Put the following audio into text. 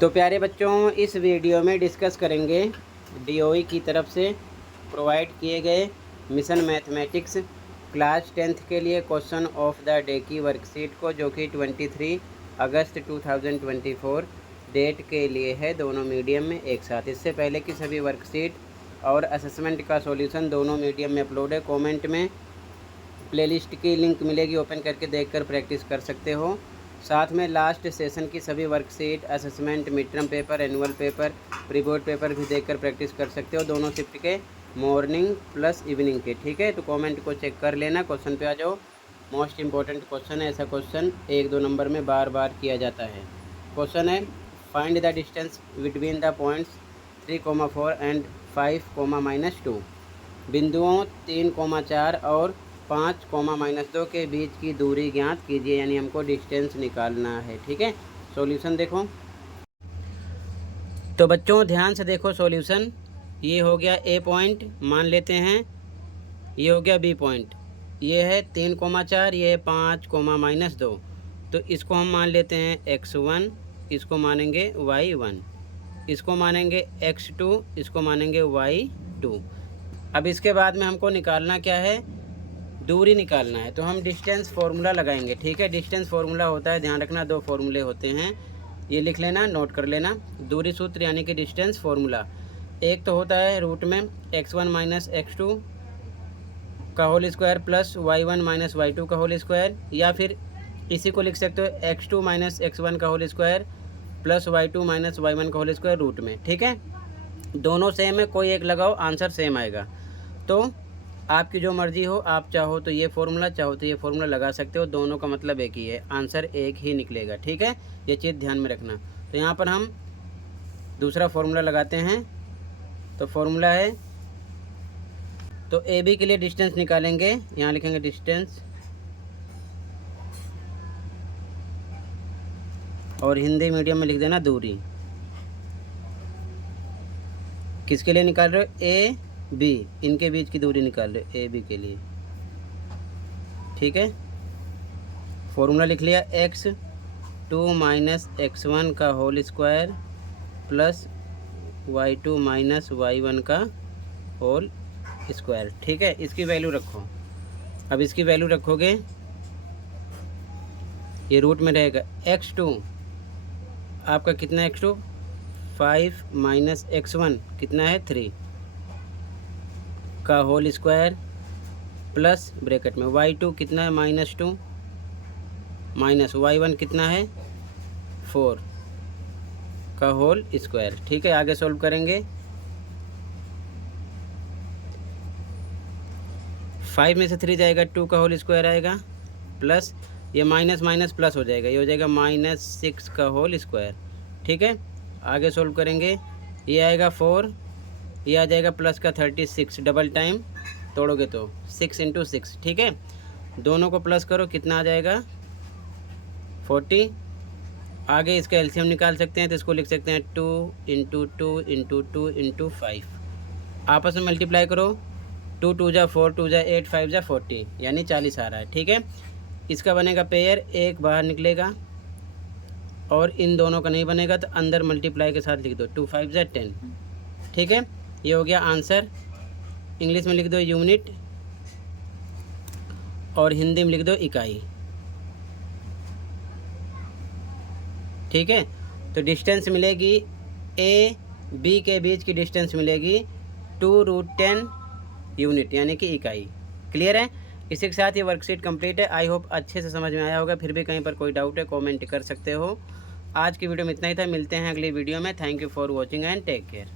तो प्यारे बच्चों, इस वीडियो में डिस्कस करेंगे DOE की तरफ से प्रोवाइड किए गए मिशन मैथमेटिक्स क्लास 10th के लिए क्वेश्चन ऑफ द डे की वर्कशीट को, जो कि 23 अगस्त 2024 डेट के लिए है, दोनों मीडियम में एक साथ। इससे पहले की सभी वर्कशीट और असेसमेंट का सॉल्यूशन दोनों मीडियम में अपलोड है। कमेंट में प्लेलिस्ट की लिंक मिलेगी, ओपन करके देखकर प्रैक्टिस कर सकते हो। साथ में लास्ट सेशन की सभी worksheet, assessment, mid term paper, annual paper, pre board paper भी देखकर प्रैक्टिस कर सकते हो, दोनों शिफ्ट के, मॉर्निंग प्लस इवनिंग के। ठीक है, तो कमेंट को चेक कर लेना। क्वेश्चन पे आ जाओ। मोस्ट इंपॉर्टेंट क्वेश्चन है, ऐसा क्वेश्चन 1-2 नंबर में बार बार किया जाता है। क्वेश्चन है, find the distance between the points 3,4 and 5,-2। बिंदुओं 3,4 और 5,-2 के बीच की दूरी ज्ञात कीजिए, यानी हमको डिस्टेंस निकालना है। ठीक है, सॉल्यूशन देखो। तो बच्चों ध्यान से देखो सॉल्यूशन। ये हो गया ए पॉइंट, मान लेते हैं। ये हो गया बी पॉइंट, ये है 3,4, ये है 5,-2। तो इसको हम मान लेते हैं x1, इसको मानेंगे y1, इसको मानेंगे x2, इसको मानेंगे y2। अब इसके बाद में हमको निकालना क्या है, दूरी निकालना है। तो हम डिस्टेंस फार्मूला लगाएंगे। ठीक है, डिस्टेंस फार्मूला होता है, ध्यान रखना 2 फार्मूले होते हैं, ये लिख लेना, नोट कर लेना। दूरी सूत्र यानी कि डिस्टेंस फार्मूला, एक तो होता है रूट में x1 माइनस x2 का whole square plus y1 minus y2 का होल स्क्वायर, या फिर इसी को लिख सकते हो x2 माइनस x1 का whole square plus y2 minus y1 का होल स्क्वायर रूट में। ठीक है, दोनों सेम है, कोई एक लगाओ, आंसर सेम आएगा। तो आपकी जो मर्ज़ी हो, आप चाहो तो ये फार्मूला, चाहो तो ये फार्मूला लगा सकते हो, दोनों का मतलब एक ही है, आंसर एक ही निकलेगा। ठीक है, ये चीज़ ध्यान में रखना। तो यहाँ पर हम दूसरा फार्मूला लगाते हैं। तो फार्मूला है, तो ए बी के लिए डिस्टेंस निकालेंगे, यहाँ लिखेंगे डिस्टेंस, और हिंदी मीडियम में लिख देना दूरी। किसके लिए निकाल रहे हो, ए बी, इनके बीच की दूरी निकाल रहे हो, ए बी के लिए। ठीक है, फॉर्मूला लिख लिया, x2 माइनस x1 का whole square plus y2 minus y1 का होल स्क्वायर। ठीक है, इसकी वैल्यू रखो। अब इसकी वैल्यू रखोगे, ये रूट में रहेगा x2 आपका कितना है, x2 5 माइनस x1 कितना है 3 का होल स्क्वायर प्लस ब्रैकेट में y2 कितना है -2 माइनस y1 कितना है 4 का होल स्क्वायर। ठीक है, आगे सॉल्व करेंगे। 5 में से 3 जाएगा, 2 का होल स्क्वायर आएगा, प्लस ये माइनस माइनस प्लस हो जाएगा, ये हो जाएगा -6 का होल स्क्वायर। ठीक है, आगे सॉल्व करेंगे, ये आएगा 4, ये आ जाएगा प्लस का 36, डबल टाइम तोड़ोगे तो 6 × 6। ठीक है, दोनों को प्लस करो, कितना आ जाएगा 40। आगे इसका एलसीएम निकाल सकते हैं, तो इसको लिख सकते हैं 2 × 2 × 2 × 5। आपस में मल्टीप्लाई करो, 2 2 जा 4, 2 जा 8, 5 जा 40, यानी 40 आ रहा है। ठीक है, इसका बनेगा पेयर, एक बाहर निकलेगा और इन दोनों का नहीं बनेगा, तो अंदर मल्टीप्लाई के साथ लिख दो, 2 5 जा 10। ठीक है, ये हो गया आंसर। इंग्लिश में लिख दो यूनिट और हिंदी में लिख दो इकाई। ठीक है, तो डिस्टेंस मिलेगी, ए बी के बीच की डिस्टेंस मिलेगी 2√10 यूनिट, यानी कि इकाई। क्लियर है, इसी के साथ ये वर्कशीट कंप्लीट है। आई होप अच्छे से समझ में आया होगा। फिर भी कहीं पर कोई डाउट है, कमेंट कर सकते हो। आज की वीडियो में इतना ही था, मिलते हैं अगली वीडियो में। Thank you for watching and take care.